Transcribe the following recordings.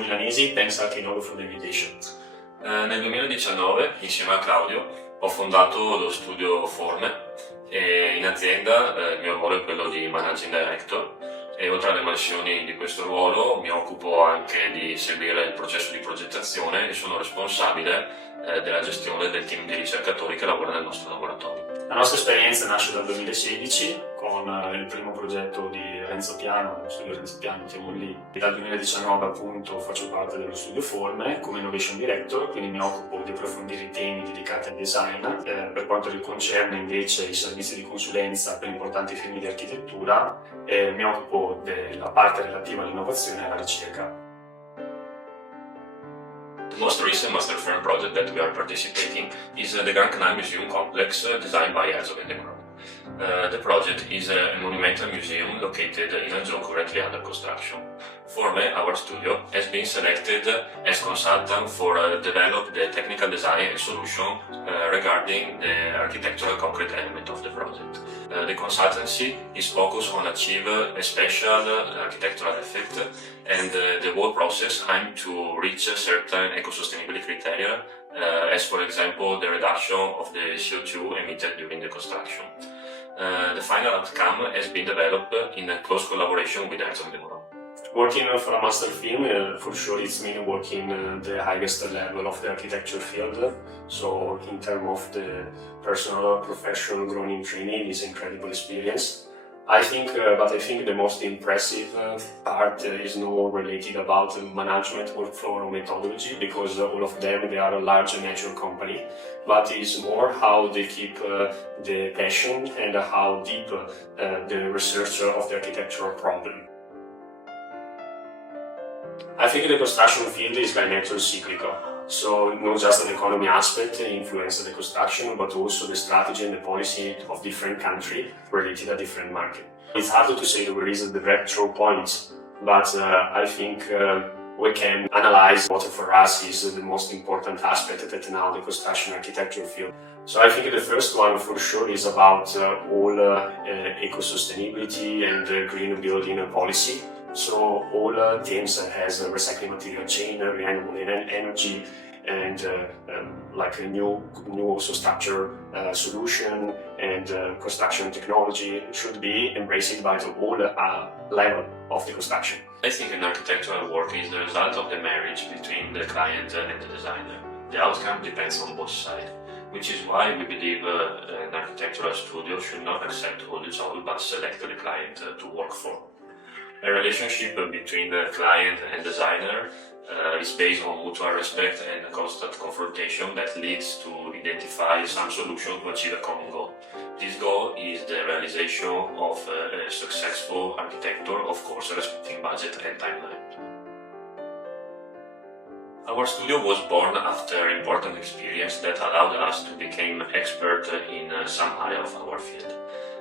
Milanesi, thanks a Diego for the invitation. Nel 2019, insieme a Claudio, ho fondato lo studio Formтодe in azienda il mio ruolo è quello di Managing Director e oltre alle mansioni di questo ruolo mi occupo anche di seguire il processo di progettazione e sono responsabile della gestione del team di ricercatori che lavora nel nostro laboratorio. La nostra esperienza nasce dal 2016 con il primo progetto di Renzo Piano, lo studio Renzo Piano, siamo lì. E dal 2019 appunto faccio parte dello studio Forme come Innovation Director, quindi mi occupo di approfondire i temi dedicati al design. Per quanto concerne invece i servizi di consulenza per importanti firme di architettura, mi occupo della parte relativa all'innovazione e alla ricerca. The most recent master firm project that we are participating is the Grand Canal Museum complex designed by Herzog and Meuron. The project is a monumental museum located in Herzog, currently under construction. Forme, our studio, has been selected as consultant for develop the technical design and solution regarding the architectural concrete element of the project. The consultancy is focused on achieve a special architectural effect and the whole process aimed to reach certain eco-sustainability criteria, as for example the reduction of the CO2 emitted during the construction. The final outcome has been developed in close collaboration with Herzog and Meuron. Working for a master film, for sure it's mean working the highest level of the architecture field. So in terms of the personal professional growing training is incredible experience. I think the most impressive part is not related about management workflow or methodology, because all of them, they are a large natural company, but it's more how they keep the passion and how deep the research of the architectural problem. I think the construction field is by nature cyclical. So not just an economy aspect influences the construction, but also the strategy and the policy of different countries related to different market. It's hard to say where is the direct throw point, but I think we can analyze what for us is the most important aspect that now the construction architecture field. So I think the first one for sure is about all eco-sustainability and green building policy. So all teams has a recycling material chain, renewable energy, and like a new also structure solution and construction technology should be embraced by the whole level of the construction. I think an architectural work is the result of the marriage between the client and the designer. The outcome depends on both sides, which is why we believe an architectural studio should not accept all the job but select the client to work for. A relationship between the client and designer is based on mutual respect and constant confrontation that leads to identify some solution to achieve a common goal. This goal is the realization of a successful architecture, of course respecting budget and timeline. Our studio was born after important experience that allowed us to become expert in some area of our field.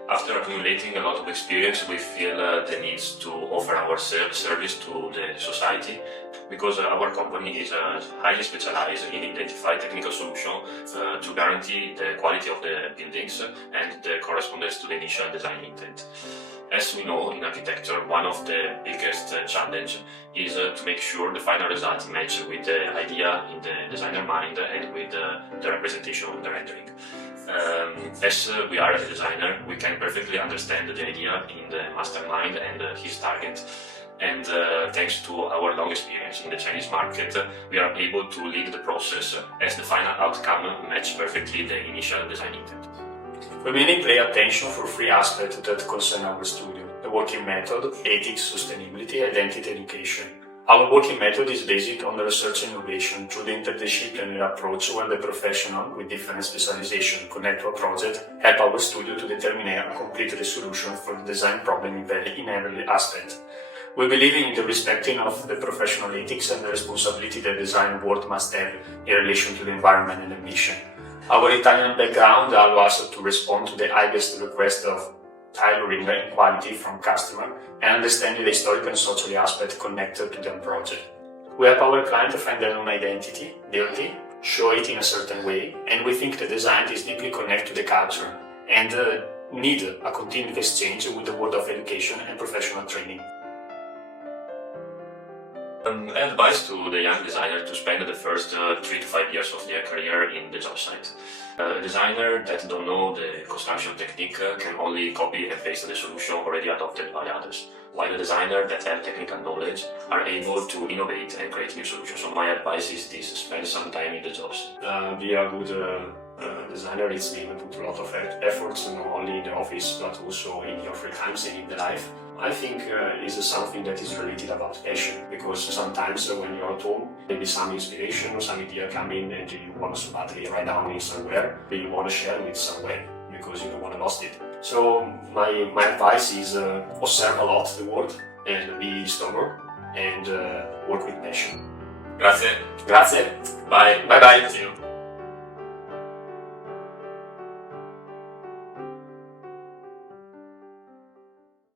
After accumulating a lot of experience, we feel the need to offer our service to the society, because our company is highly specialized in identifying technical solutions to guarantee the quality of the buildings and the correspondence to the initial design intent. As we know, in architecture, one of the biggest challenge is to make sure the final result matches with the idea in the designer mind and with the representation of the rendering. As we are a designer, we can perfectly understand the idea in the mastermind and his target. And thanks to our long experience in the Chinese market, we are able to lead the process as the final outcome matches perfectly the initial design intent. We mainly pay attention for three aspects that concern our studio: the working method, ethics, sustainability, identity education. Our working method is based on the research and innovation through the interdisciplinary approach, where the professional with different specialization connect to a project, help our studio to determine a complete solution for the design problem in every aspect. We believe in the respecting of the professional ethics and the responsibility that design work must have in relation to the environment and the mission. Our Italian background allows us to respond to the highest request of tailoring and quality from customer and understanding the historical and social aspect connected to the project. We help our client to find their own identity, build it, show it in a certain way, and we think the design is deeply connected to the culture and need a continuous exchange with the world of education and professional training. I advise to the young designer to spend the first 3 to 5 years of their career in the job site. A designer that don't know the construction technique can only copy and paste the solution already adopted by others, while the designer that have technical knowledge are able to innovate and create new solutions. So my advice is this: spend some time in the jobs. Be a good designer is mean put a lot of efforts, not only in the office but also in your free times and in the life. I think is something that is related about passion, because sometimes when you're at home, maybe some inspiration or some idea come in and you want to badly write down it somewhere, but you want to share it somewhere because you don't want to lose it. So my advice is observe a lot the world and be stubborn and work with passion. Grazie. Grazie. Bye. Bye bye. See you.